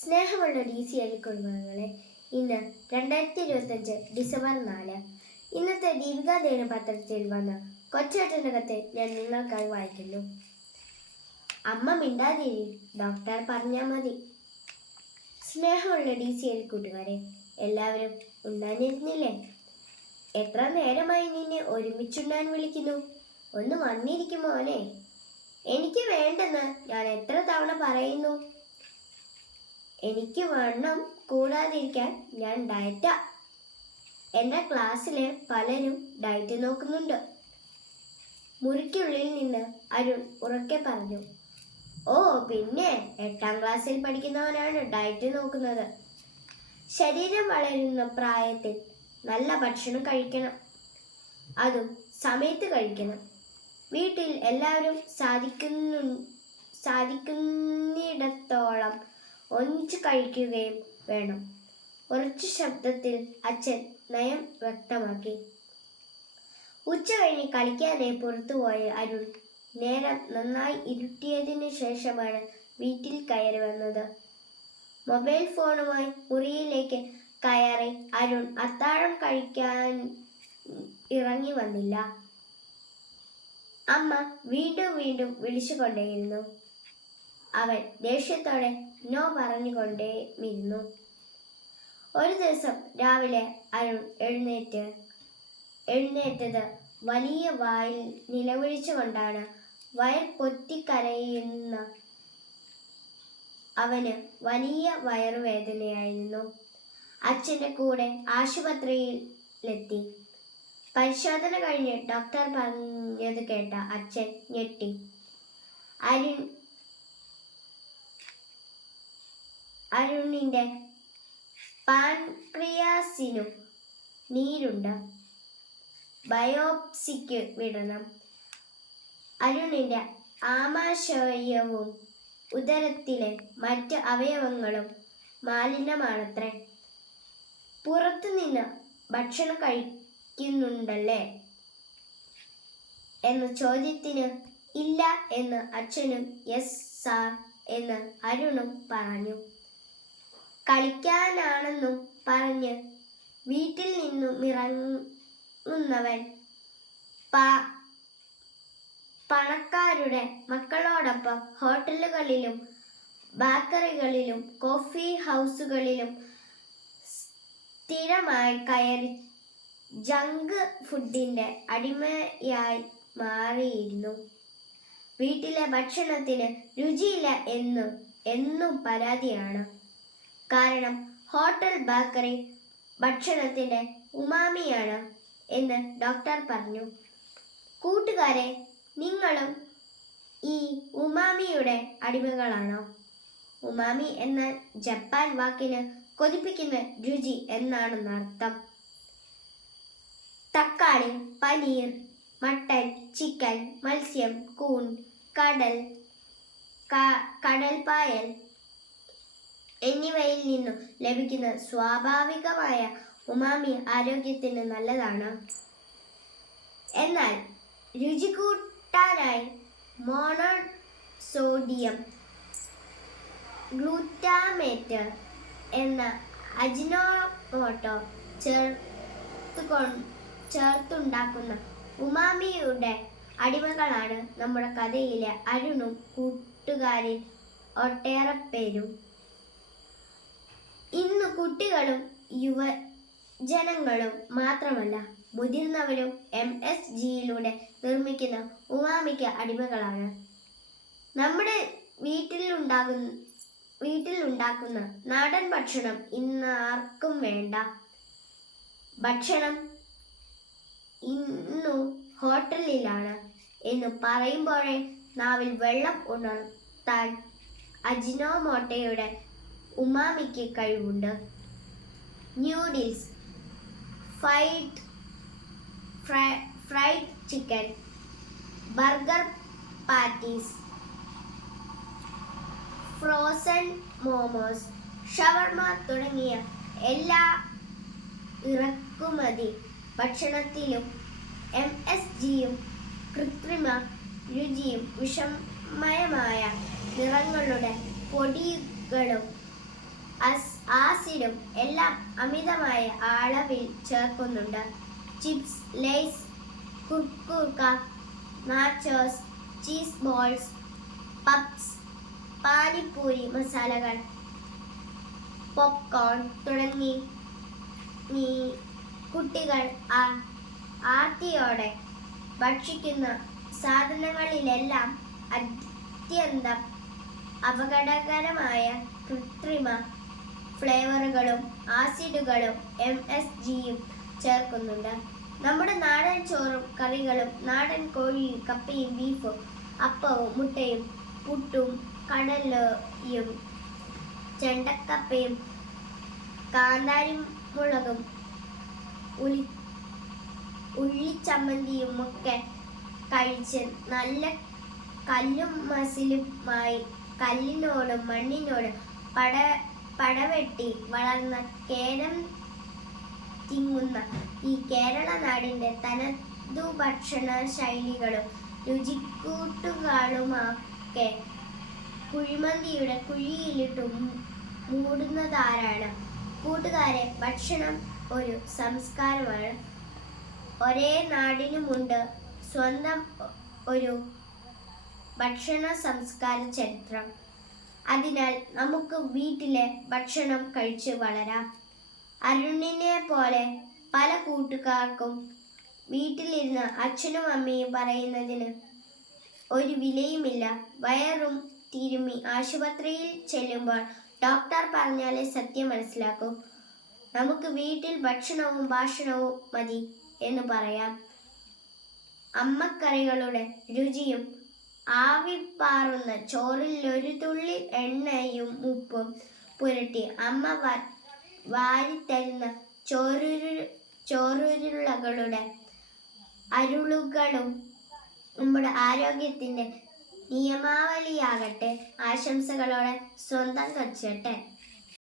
സ്നേഹമുള്ള DCL കുടുംബങ്ങളെ, ഇന്ന് 2025 ഡിസംബർ 4. ഇന്നത്തെ ദീപിക ദിനപത്രത്തിൽ വന്ന കൊച്ചേട്ടൻ്റെ കത്ത് ഞാൻ നിങ്ങൾക്കായി വായിക്കുന്നു. അമ്മ മിണ്ടാതിരി, ഡോക്ടർ പറഞ്ഞാൽ മതി. സ്നേഹമുള്ള DCL കൂട്ടുകാരെ, എല്ലാവരും ഉണ്ടായിരുന്നില്ലേ? എത്ര നേരമായി നിന്നെ ഒരുമിച്ചുണ്ടാൻ വിളിക്കുന്നു. ഒന്ന് വന്നിരിക്കുമോനെ. എനിക്ക് വേണ്ടെന്ന് ഞാൻ എത്ര തവണ പറയുന്നു. എനിക്ക് വണ്ണം കൂടാതിരിക്കാൻ ഞാൻ ഡയറ്റാ. എൻ്റെ ക്ലാസ്സിലെ പലരും ഡയറ്റ് നോക്കുന്നുണ്ട്. മുറിക്കുള്ളിൽ നിന്ന് അരുൺ ഉറക്കെ പറഞ്ഞു. ഓ പിന്നെ, 8ാം ക്ലാസ്സിൽ പഠിക്കുന്നവനാണ് ഡയറ്റ് നോക്കുന്നത്. ശരീരം വളരുന്ന പ്രായത്തിൽ നല്ല ഭക്ഷണം കഴിക്കണം, അതും സമയത്ത് കഴിക്കണം. വീട്ടിൽ എല്ലാവരും സാധിക്കുന്നിടത്തോളം ഒന്നിച്ച് കഴിക്കുകയും വേണം. ഉറച്ച ശബ്ദത്തിൽ അച്ഛൻ നയം വ്യക്തമാക്കി. ഉച്ച കഴിഞ്ഞ് കളിക്കാനായി പുറത്തുപോയ അരുൺ നേരം നന്നായി ഇരുട്ടിയതിനു ശേഷമാണ് വീട്ടിൽ കയറി വന്നത്. മൊബൈൽ ഫോണുമായി മുറിയിലേക്ക് കയറി അരുൺ അത്താഴം കഴിക്കാൻ ഇറങ്ങി വന്നില്ല. അമ്മ വീണ്ടും വീണ്ടും വിളിച്ചുകൊണ്ടേയിരുന്നു. അവൻ ദേഷ്യത്തോടെ നോ പറഞ്ഞുകൊണ്ടേയിരുന്നു. ഒരു ദിവസം രാവിലെ അരുൺ എഴുന്നേറ്റത് വലിയ വായിൽ നിലവിളിച്ചുകൊണ്ടാണ്. വയർ പൊത്തിക്കരയുന്ന അവന് വലിയ വയറുവേദനയായിരുന്നു. അച്ഛൻ്റെ കൂടെ ആശുപത്രിയിലെത്തി. പരിശോധന കഴിഞ്ഞ് ഡോക്ടർ പറഞ്ഞത് കേട്ട അച്ഛൻ ഞെട്ടി. അരുണിൻ്റെ പാൻക്രിയാസിനു നീരുണ്ട്, ബയോപ്സിക്ക് വിടണം. അരുണിൻ്റെ ആമാശയവും ഉദരത്തിലെ മറ്റ് അവയവങ്ങളും മാലിന്യമാണത്രേ. പുറത്തുനിന്ന് ഭക്ഷണം കഴിക്കുന്നുണ്ടല്ലേ എന്ന ചോദ്യത്തിന് ഇല്ല എന്ന് അച്ഛനും യെസ് സാർ എന്ന് അരുണും പറഞ്ഞു. കളിക്കാനാണെന്നും പറഞ്ഞ് വീട്ടിൽ നിന്നും ഇറങ്ങുന്നവൻ പണക്കാരുടെ മക്കളോടൊപ്പം ഹോട്ടലുകളിലും ബേക്കറികളിലും കോഫി ഹൗസുകളിലും സ്ഥിരമായി കയറി ജങ്ക് ഫുഡിൻ്റെ അടിമയായി മാറിയിരുന്നു. വീട്ടിലെ ഭക്ഷണത്തിന് രുചിയില്ല എന്നും പരാതിയാണ്. കാരണം ഹോട്ടൽ ബേക്കറി ഭക്ഷണത്തിൻ്റെ ഉമാമിയാണ് എന്ന് ഡോക്ടർ പറഞ്ഞു. കൂട്ടുകാരെ, നിങ്ങളും ഈ ഉമാമിയുടെ അടിമകളാണോ? ഉമാമി എന്ന ജപ്പാൻ വാക്കിന് കൊതിപ്പിക്കുന്ന രുചി എന്നാണെന്നർത്ഥം. തക്കാളി, പനീർ, മട്ടൻ, ചിക്കൻ, മത്സ്യം, കൂൺ, കടൽപ്പായൽ എന്നിവയിൽ നിന്നും ലഭിക്കുന്ന സ്വാഭാവികമായ ഉമാമി ആരോഗ്യത്തിന് നല്ലതാണ്. എന്നാൽ രുചി കൂട്ടാനായി മോണോസോഡിയം ഗ്ലൂറ്റാമേറ്റ് എന്ന അജിനോമോട്ടോ ചേർത്തുണ്ടാക്കുന്ന ഉമാമിയുടെ അടിമകളാണ് നമ്മുടെ കഥയിലെ അരുണും കൂട്ടുകാരിൽ ഒട്ടേറെ പേരും. ഇന്ന് കുട്ടികളും യുവജനങ്ങളും മാത്രമല്ല, മുതിർന്നവരും MSGയിലൂടെ നിർമ്മിക്കുന്ന ഉമാമിക്ക് അടിമകളാണ്. നമ്മുടെ വീട്ടിലുണ്ടാക്കുന്ന നാടൻ ഭക്ഷണം ഇന്ന് ആർക്കും വേണ്ട. ഭക്ഷണം ഇന്നു ഹോട്ടലിലാണ് എന്ന് പറയുമ്പോഴേ നാവിൽ വെള്ളം ഉണർത്താൻ അജിനോമോട്ടോയുടെ ഉമാമിക്ക് കഴിവുണ്ട്. Noodles, fried chicken, burger patties, frozen momos, shawarma തുടങ്ങിയ എല്ലാ ഇറക്കുമതി ഭക്ഷണത്തിലും MSGയും കൃത്രിമ രുചിയും വിഷമയമായ നിറങ്ങളുടെ പൊടികളും ആസിഡും എല്ലാം അമിതമായ അളവിൽ ചേർക്കുന്നുണ്ട്. Chips, Lay's, Kurkure, nachos, cheese balls, puffs, panipuri മസാലകൾ, പോപ്കോൺ തുടങ്ങി കുട്ടികൾ ആർത്തിയോടെ ഭക്ഷിക്കുന്ന സാധനങ്ങളിലെല്ലാം അത്യന്തം അപകടകരമായ കൃത്രിമ ഫ്ലേവറുകളും ആസിഡുകളും MSGയും ചേർക്കുന്നുണ്ട്. നമ്മുടെ നാടൻ ചോറും കറികളും, നാടൻ കോഴിയും കപ്പയും ബീഫും, അപ്പവും മുട്ടയും, പുട്ടും കടലയും ചെണ്ടക്കപ്പയും കാന്താരിമുളകും ഉള്ളിച്ചമ്മന്തിയുമൊക്കെ കഴിച്ച് നല്ല കല്ലും മസിലുമായി കല്ലിനോടും മണ്ണിനോടും പടവെട്ടി വളർന്ന കേരം തിങ്ങുന്ന ഈ കേരള നാടിൻ്റെ തനതു ഭക്ഷണ ശൈലികളും രുചിക്കൂട്ടുകളുമൊക്കെ കുഴിമന്തിയുടെ കുഴിയിലിട്ടു മൂടുന്നതാരാണ്? കൂട്ടുകാരെ, ഭക്ഷണം ഒരു സംസ്കാരമാണ്. ഒരേ നാടിനുമുണ്ട് സ്വന്തം ഒരു ഭക്ഷണ സംസ്കാര ചരിത്രം. അതിനാൽ നമുക്ക് വീട്ടിലെ ഭക്ഷണം കഴിച്ച് വളരാം. അരുണിനെ പോലെ പല കൂട്ടുകാർക്കും വീട്ടിലിരുന്ന് അച്ഛനും അമ്മയും പറയുന്നതിന് ഒരു വിലയുമില്ല. വയറും തിരുമ്മി ആശുപത്രിയിൽ ചെല്ലുമ്പോൾ ഡോക്ടർ പറഞ്ഞാലേ സത്യം മനസ്സിലാക്കൂ. നമുക്ക് വീട്ടിൽ ഭക്ഷണവും ഭാഷണവും മതി എന്ന് പറയാം. അമ്മക്കറികളുടെ രുചിയും ആവിപ്പാറുന്ന ചോറിൽ ഒരു തുള്ളി എണ്ണയും ഉപ്പും പുരട്ടി അമ്മ വാരിത്തരുന്ന ചോറുരുളകളുടെ അരുളുകളും നമ്മുടെ ആരോഗ്യത്തിൻ്റെ നിയമാവലിയാകട്ടെ. ആശംസകളോടെ സ്വന്തം കൊച്ചേട്ടൻ.